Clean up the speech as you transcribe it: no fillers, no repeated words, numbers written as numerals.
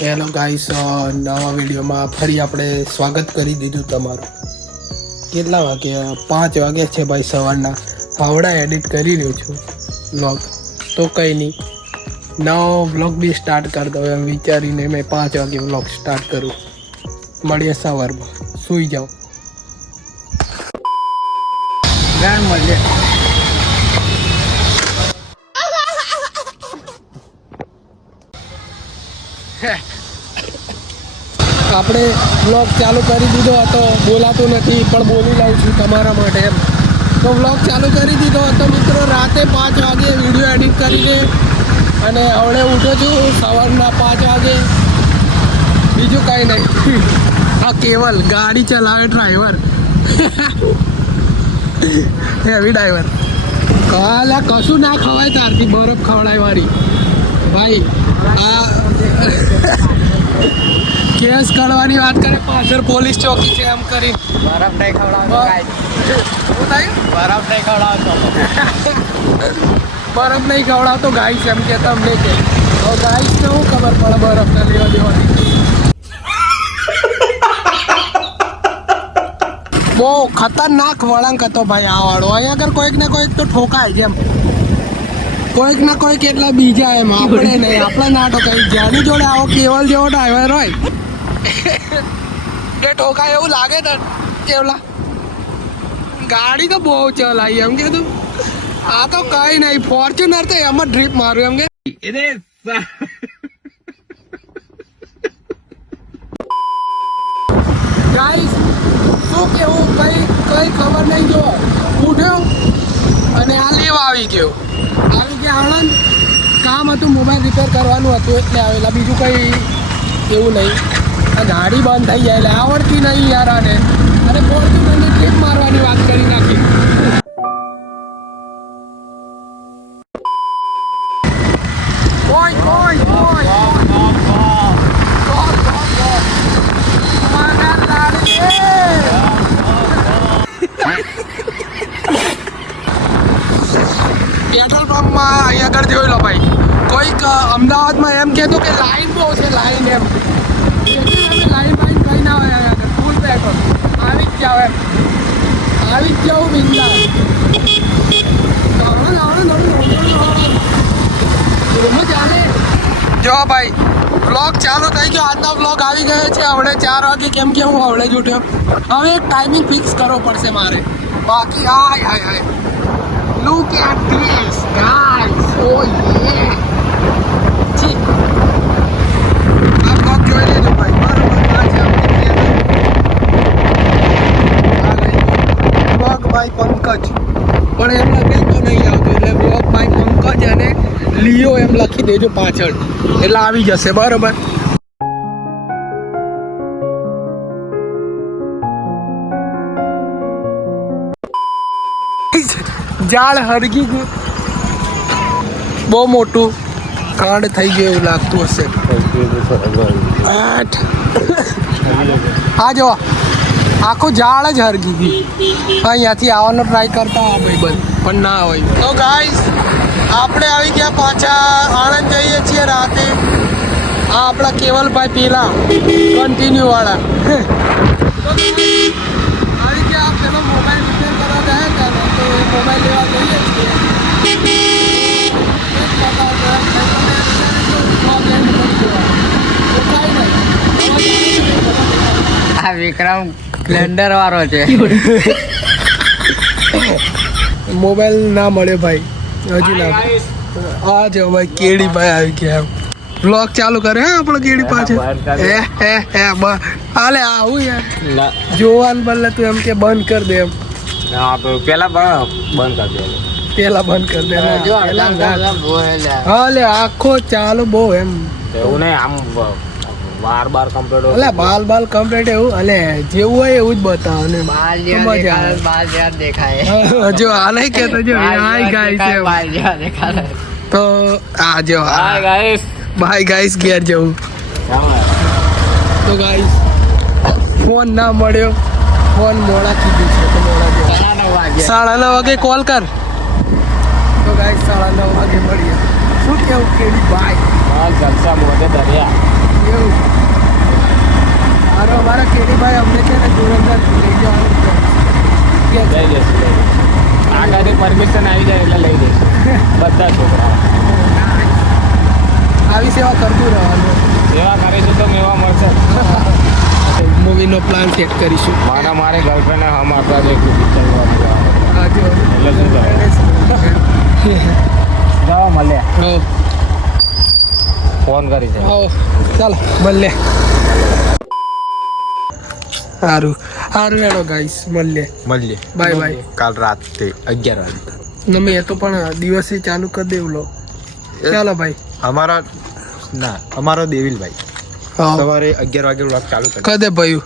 Hello guys, નવા વિડીયોમાં ફરી આપણે સ્વાગત કરી દીધું તમારું. કેટલા વાગ્યા? 5 વાગ્યા છે ભાઈ સવારના. હાવડા એડિટ કરી રહ્યો છું વ્લોગ. તો કંઈ નહીં, નવો વ્લોગ બી સ્ટાર્ટ કરી દો એમ વિચારીને મેં 5 વાગે વ્લોગ સ્ટાર્ટ કરું. મળીએ સવારમાં. સૂઈ જાઓ. ગાન મળીએ. આપણે વ્લોગ ચાલુ કરી દીધો હતો, બોલાતું નથી પણ બોલી લઉં છું તમારા માટે એમ. તો વ્લોગ ચાલુ કરી દીધો હતો મિત્રો. રાતે 5 વાગે વિડીયો એડિટ કરીને અને હવે ઉઠ્યો છું સવારના 5 વાગે. બીજું કાંઈ નહીં. આ કેવલ ગાડી ચલાવે ડ્રાઈવર, હેવી ડ્રાઈવર. કાલે કશું ના ખવાય તારથી બરફ ખવડાય વાળી ભાઈ. આ કેસ કરવાની વાત કરે, પાછળ પોલીસ ચોકી છે એમ કરી. બરફ નહીં ખવડાવતો બરફ નહીં ખવડાવતો બરફ નહીં ખવડાવતો ગાઈસ એમ કે તમને કે ગાઈસ ને શું ખબર પડે બરફ ના લેવા દેવાની. બહુ ખતરનાક વળાંક હતો ભાઈ આ વાળો. અહીંયા આગળ કોઈક ને કોઈક તો ઠોકાય જેમ, કોઈક ના કોઈક એટલા બીજા એમ. આપણે નહીં, આપણે ના ઠોકાય. જેની જોડે આવો કેવલ જેવો ડ્રાઈવર હોય એ ઠોકાય એવું લાગે તો કેવલા ગાડી તો બહુ ચલાવી એમ કે તું. આ તો કઈ નહીં, ફોર્ચ્યુનર તો એમ જ ડ્રીપ મારું એમ કે. ગાઈસ શું કેવું, કઈ ખબર નહીં. જો ઉઠ્યો અને આ લેવા આવી ગયા આણંદ. કામ હતું, મોબાઈલ રિપેર કરવાનું હતું એટલે આવેલા. બીજું કંઈ એવું નહીં. આ ગાડી બંધ થઈ જાય એટલે આવડતી નહીં યાર આને. અને ફોર્ચ્યુનરની ટ્રીપ મારવાની વાત કરી નાખી. પેટ્રોલ પંપમાં અહીંયા આગળ જોઈ લો ભાઈ. કોઈક અમદાવાદમાં એમ કહેતો કે લાઈન બહુ છે, લાઈન એમ. લાઈન બાઈન કઈ ના હોય અહીંયા આગળ. ફૂલ પેટ્રોલ આવી જ જાવ એમ, આવી જ જાઉં બિંદાસ. જો ભાઈ વ્લોગ ચાલુ થઈ ગયો. આજનો વ્લોગ આવી ગયો છે હવડે 4 વાગે. કેમ કે હું હવડે જ ઉઠ્યો. હવે એક ટાઈમિંગ ફિક્સ કરવો પડશે મારે. બાકી હાય look at this guys, oh yeah. જી આ વ્લોગ જોઈ લેજો ભાઈ. બરોબર આજે આપણે વ્લોગ બાય પંકજ, પણ એમ લખે તો નહીં આવતું એટલે વ્લોગ બાય પંકજ અને લિયો એમ લખી દેજો પાછળ એટલે આવી જશે. બરોબર. જાળ હરગી ગયું, બહુ મોટું કાંડ થઈ ગયું એવું લાગતું હશે. હા જો આખું ઝાડ જ હરગી ગયું. અહીંયાથી આવવાનો ટ્રાય કરતા આ ભાઈબંધ પણ ના હોય. તો ગાઈસ આપણે આવી ગયા પાછા આણંદ જઈએ છીએ રાતે. આ આપણા કેવલભાઈ પેલા કન્ટિન્યુ વાળા આવી ગયા. પેલો મોબાઈલ રિપેર કરવા ગયા હતા ને તો એ મોબાઈલ લેવા જઈએ છીએ. આ વિક્રમ સ્પ્લેન્ડર વાળો છે. મોબાઈલ ના મળ્યો ભાઈ, હજી ના. આ જો ભાઈ કેડી ભાઈ આવી ગયા. વ્લોગ ચાલુ કરે હે આપણો કેડી પાછળ. હાલે આવું યાર જોવાન બદલે તું એમ કે બંધ કરી દે એમ. પેલા બંધ કરી દે, પેલા બંધ કરી દે. હાલે આખો ચાલુ બહુ એમ એવું નહીં. આમ બાર કમ્પ્લીટ એટલે બાલ કમ્પ્લીટ એવું. એટલે જેવું હોય એવું જ બતાવો ને. દેખાય જો આ નહીં કેતો. જો હાય ગાઈસ તો આ જો બાય ગાઈસ ઘેર જવું. તો ગાઈસ ફોન ના મળ્યો. ફોન મોડા કીધું છે તો મોડા 9:30 વાગે કોલ કર. તો ગાઈસ 9:30 વાગે મળીએ. શું કેવું કેડી ભાઈ? જલસા મોઢે દરિયા. એવું પરમિશન આવી જાય એટલે લઈ જઈશું બધા છોકરાઓ. આવી સેવા કરતું રહેવાનું. સેવા કરીશું તો મેવા મળશે. મૂવીનો પ્લાન સેટ કરીશું. મારી ગર્લફ્રેન્ડને હમ આપતા છે પિક્ચર હા જો એટલે શું કરે જાઓ મળે હો ફોન કરી છે. હો ચાલો મળીએ. સારું સારું હેડો ગાઈસ મળીએ. Bye bye. કાલ રાતે 11 વાગે. નમે એ તો પણ દિવસે ચાલુ કરી દેવું લો. ચાલો ભાઈ. અમારો દેવિલભાઈ હા સવારે 11 વાગે વ્લોગ ચાલુ કરે. કરી દે ભાઈ.